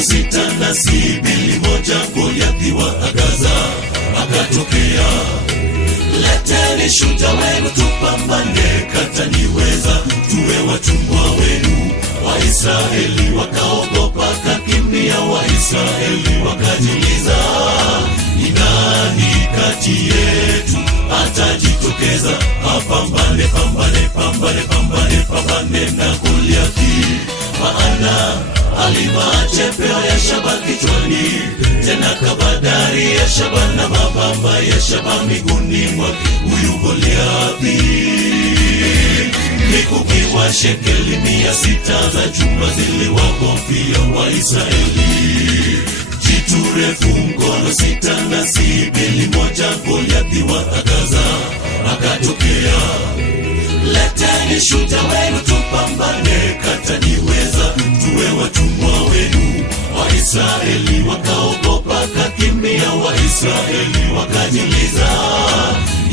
6 na si 2, Goliathi wa Gaza akatokea. Leteni shujaa wenu tupambane, kataniweza tuwe watumwa wenu. Waisraeli wakaogopa kakimbia, Waisraeli wakajiuliza, ni nani kati yetu atajitokeza apambane pambane na Goliathi? Maana alivaa chepeo ya shaba kichwani, tena kabadari ya shaba na mabamba ya shaba miguuni mwake. Huyu Goliathi mikuki wa shekeli 600 za chuma ziliwakofia Waisraeli. Jitu refu mkono 6 na si 2, Goliathi wa Gaza akatokea. Leteni shujaa wenu tupambane, kataniweza tuwe watumwa wenu. Waisraeli wakaogopa kakimbia, Waisraeli wakajiuliza,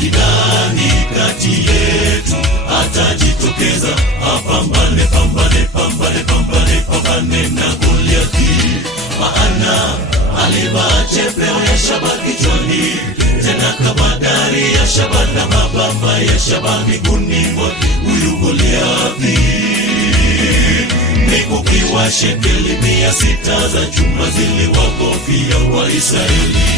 ni nani kati yetu atajitokeza apambane pambane na Goliathi? Maana alivaa chepeo ya shaba kichwani, tena kabadari ya shaba na mabamba ya shaba miguuni mwake. Huyu Goliathi mikuki wa shekeli 600 za chuma ziliwakofia Waisraeli.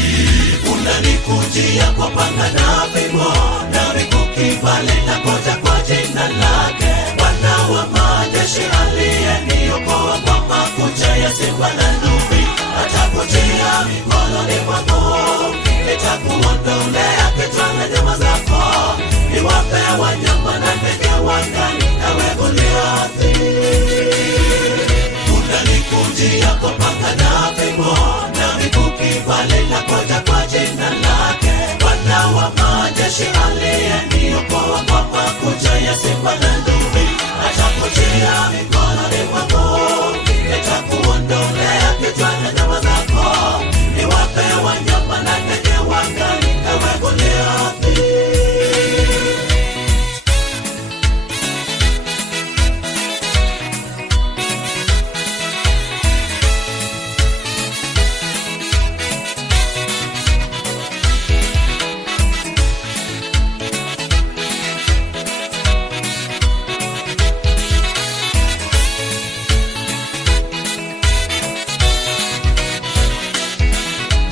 Unanikujia kwa panga na fimbo na mikuki, bali nagoja kwa jina lake. Bwana wa majeshi aliyeniokoa kwa makucha ya simba na ndui, atakutia mikononi mwangu. Nitakuondolea kichwa na nyama zako, niwape wanyama na ndege wa angani, ewe Goliathi. Unanikujia kwa panga na fimbo na mikuki, bali nagoja kwa jina lake. Bwana wa majeshi aliyeniokoa kwa makucha ya simba na ndui, atakutia mikononi mwangu. Nitakuondolea kichwa na nyama zako, niwape wanyama na ndege wa angani, ewe Goliathi.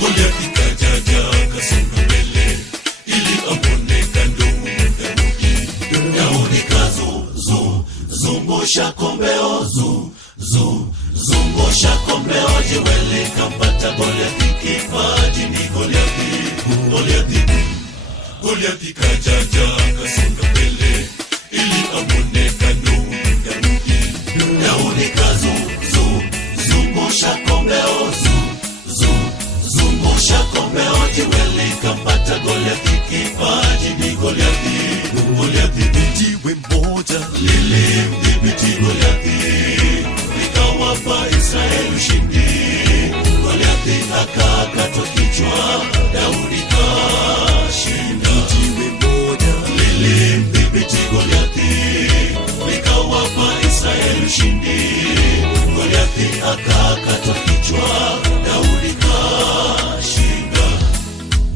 Goliathi kajaja kasonga mbele ili amone kando mudamudi. Daudi zungusha kombeo, zungusha kombeo, jiwe likampata Goliathi kipaji. Ni Goliathi kajaja kasonga mbele ili amone kando mudamudi. Daudi zungusha kombeo, zungusha kombeo, jiwe likampata Goliathi kipaji. Ni Goliathi jiwe moja lilimdhibiti Goliathi, likawapa Israeli ushindi. Goliathi akakatwa kichwa, Daudi kashinda. Jiwe moja lilimdhibiti Goliathi, likawapa Israeli ushindi. Goliathi akakatwa kichwa, Daudi kashinda.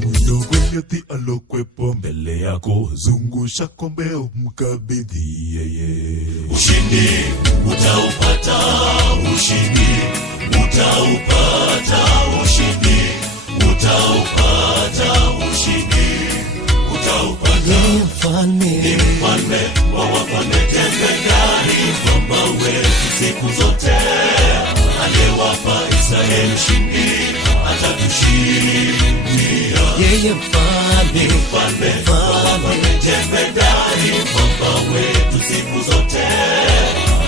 Huyo Goliathi alokwepo mbele yako, zungusha kombeo mkabidhi yeye. Ushindi utaupata, ushindi utaupata, ushindi utaupata, ushindi utaupata. Ni mfalme wa wafalme, jemedari, mwamba wetu siku zote. Aliyewapa Israeli ushindi, atatushindia. Yeye mfalme wa wafalme, jemedari, mwamba wetu siku zote.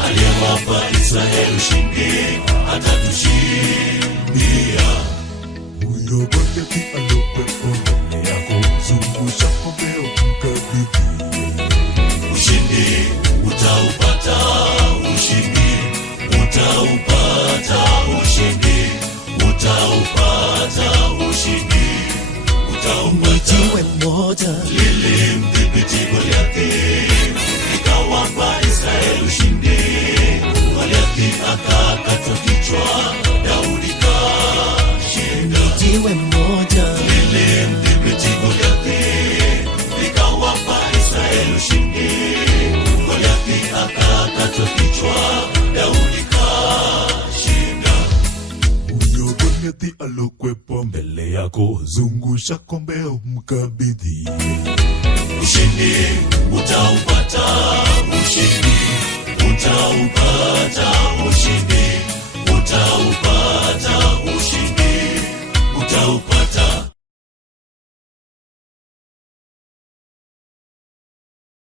Aliyewapa Israeli ushindi, atatushindia. Huyo Goliathi alokwepo mbele yako, zungusha kombeo mkabidhi yeye. Ushindi utaupata, ushindi utaupata, ushindi utaupata, ushindi utaupata. jiwe moja Lilimdhibiti Goliathi, likawapa Israeli ushindi. Goliathi akakatwa kichwa, Daudi kashinda. Jiwe moja Lilimdhibiti Goliathi, likawapa Israeli ushindi. Goliathi akakatwa kichwa, Daudi kashinda. Huyo Goliathi alokwepo mbele yako, zungusha kombe umkabidhi. Ushindi utaupata, ushindi utaupata, ushindi utaupata, ushindi utaupata.